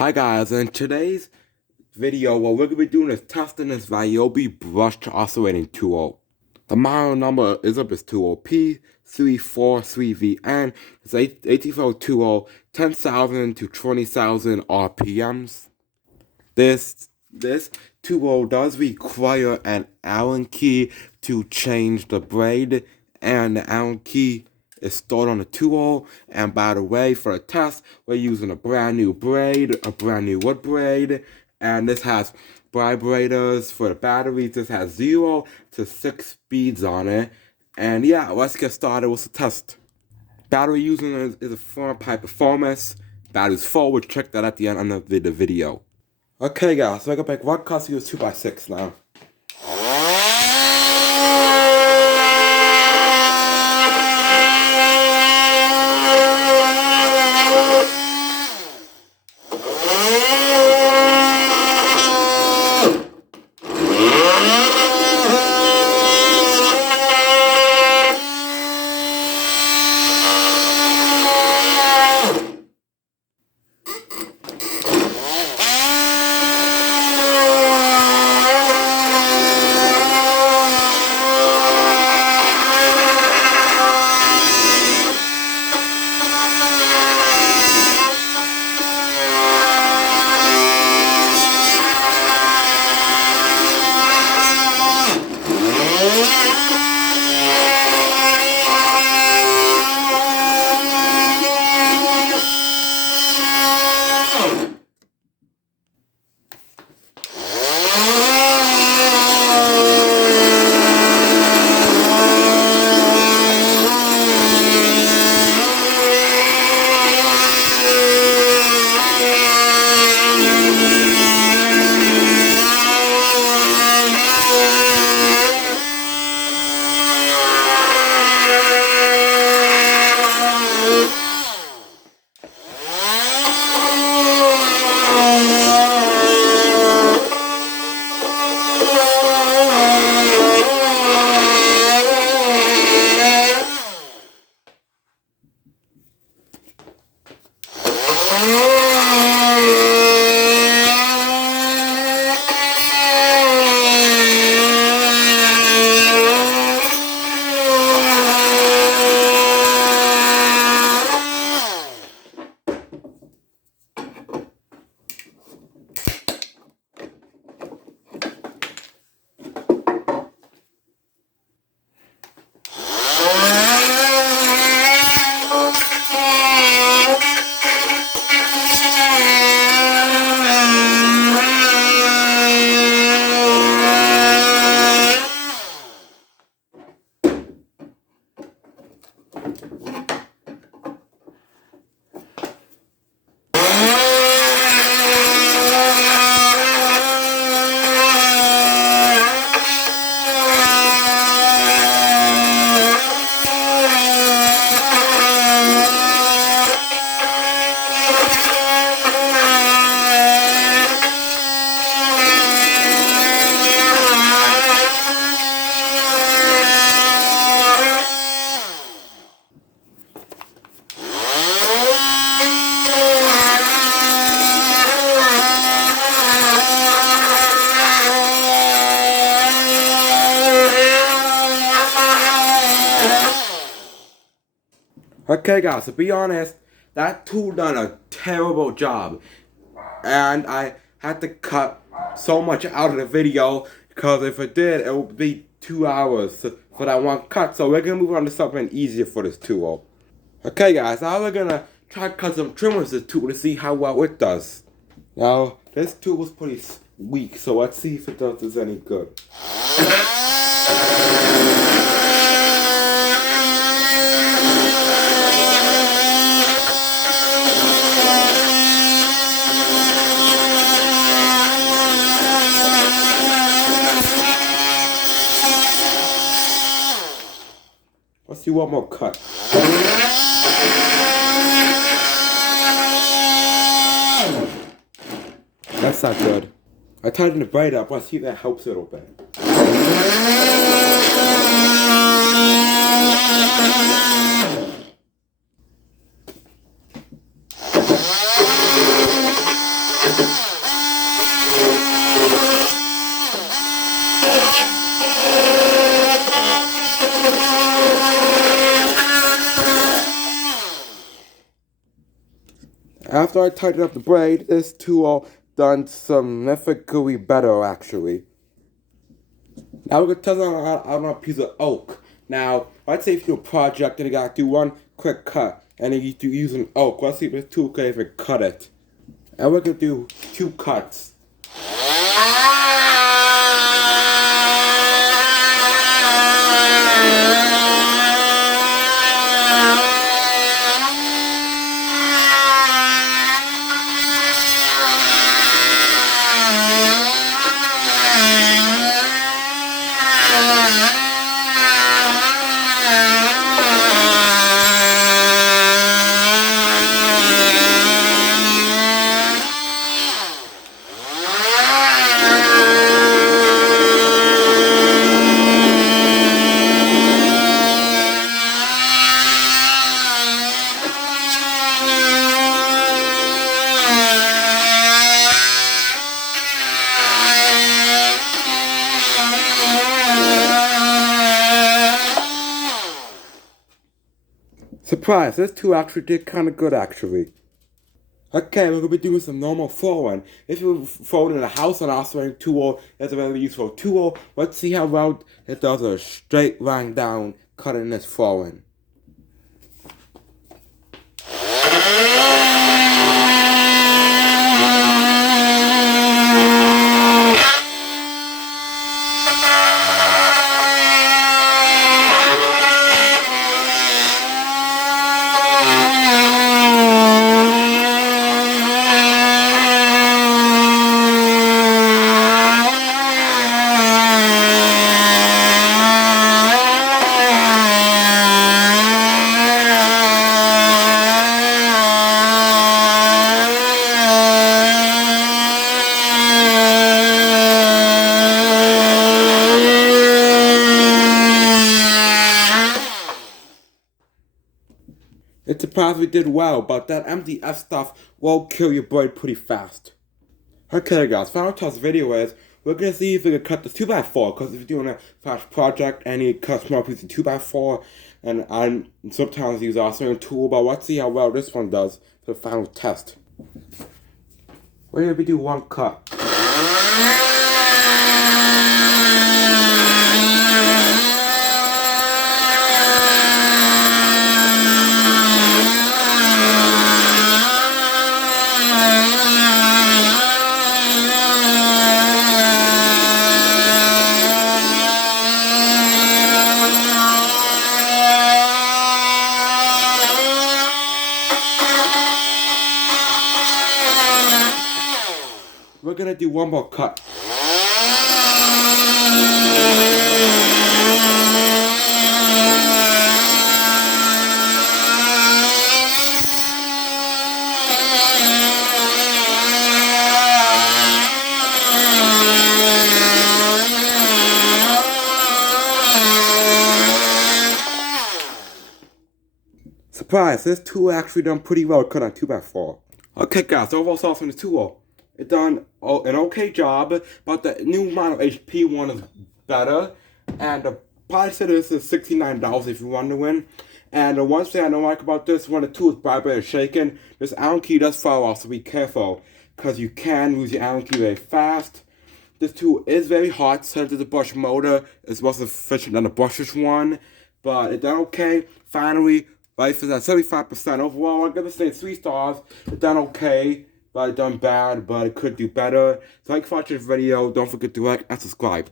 Hi guys, in today's video what we're going to be doing is testing this Ryobi brushed oscillating tool. The model number is 20P343VN. It's AT420 10,000 to 20,000 RPMs. This tool does require an Allen key to change the braid, and the Allen key is stored on the tool. And by the way, for the test, we're using a brand new braid, a brand new wood braid, and this has vibrators for the batteries. This has 0 to 6 speeds on it. And yeah, let's get started with the test. Battery using is a 4-pipe performance. Battery's full. We'll check that at the end of the video. Okay guys, so I got back one cost use 2x6 now. Okay guys, to be honest, that tool done a terrible job. And I had to cut so much out of the video, because if it did, it would be 2 hours for that one cut. So we're gonna move on to something easier for this tool. Okay guys, now we're gonna try to cut some trim with this tool to see how well it does. Now, this tool was pretty weak, so let's see if it does us any good. Let's do one more cut. That's not good. I tightened the braid up. Let's see if that helps a little bit. After I tightened up the braid, this tool done significantly better actually. Now we're gonna test out on a piece of oak. Now, let's say if you do a project and you gotta do one quick cut, and then you use an oak. Let's see if this tool can even cut it. And we're gonna do 2 cuts. Surprise, this tool actually did kind of good actually. Okay, we're going to be doing some normal folding. If you're folding in a house on our sewing tool, it's a very useful tool. Let's see how well it does a straight line down cutting this folding. It's surprised we did well, but that MDF stuff will kill your braid pretty fast. Okay guys, final test video is, we're gonna see if we can cut this 2x4, because if you're doing a fast project and you cut small pieces of 2x4, and I sometimes use our sewing tool, but let's see how well this one does for the final test. We're gonna be doing 1 cut. We're gonna do 1 more cut. Surprise, this tool actually done pretty well cut on 2x4. Okay guys, overall thoughts from the tool. It done an okay job, but the new model HP one is better. And the price of this is $69 if you want to win. And the one thing I don't like about this, when the tool is vibrating shaking, this Allen key does fall off, so be careful, because you can lose your Allen key very fast. This tool is very hot, since it's a brush motor. It's more efficient than the brushless one, but it done okay. Finally, life is at 75% overall. I'll give this thing 3 stars. It done okay, but it done bad, but it could do better. So like watching this video, don't forget to like and subscribe.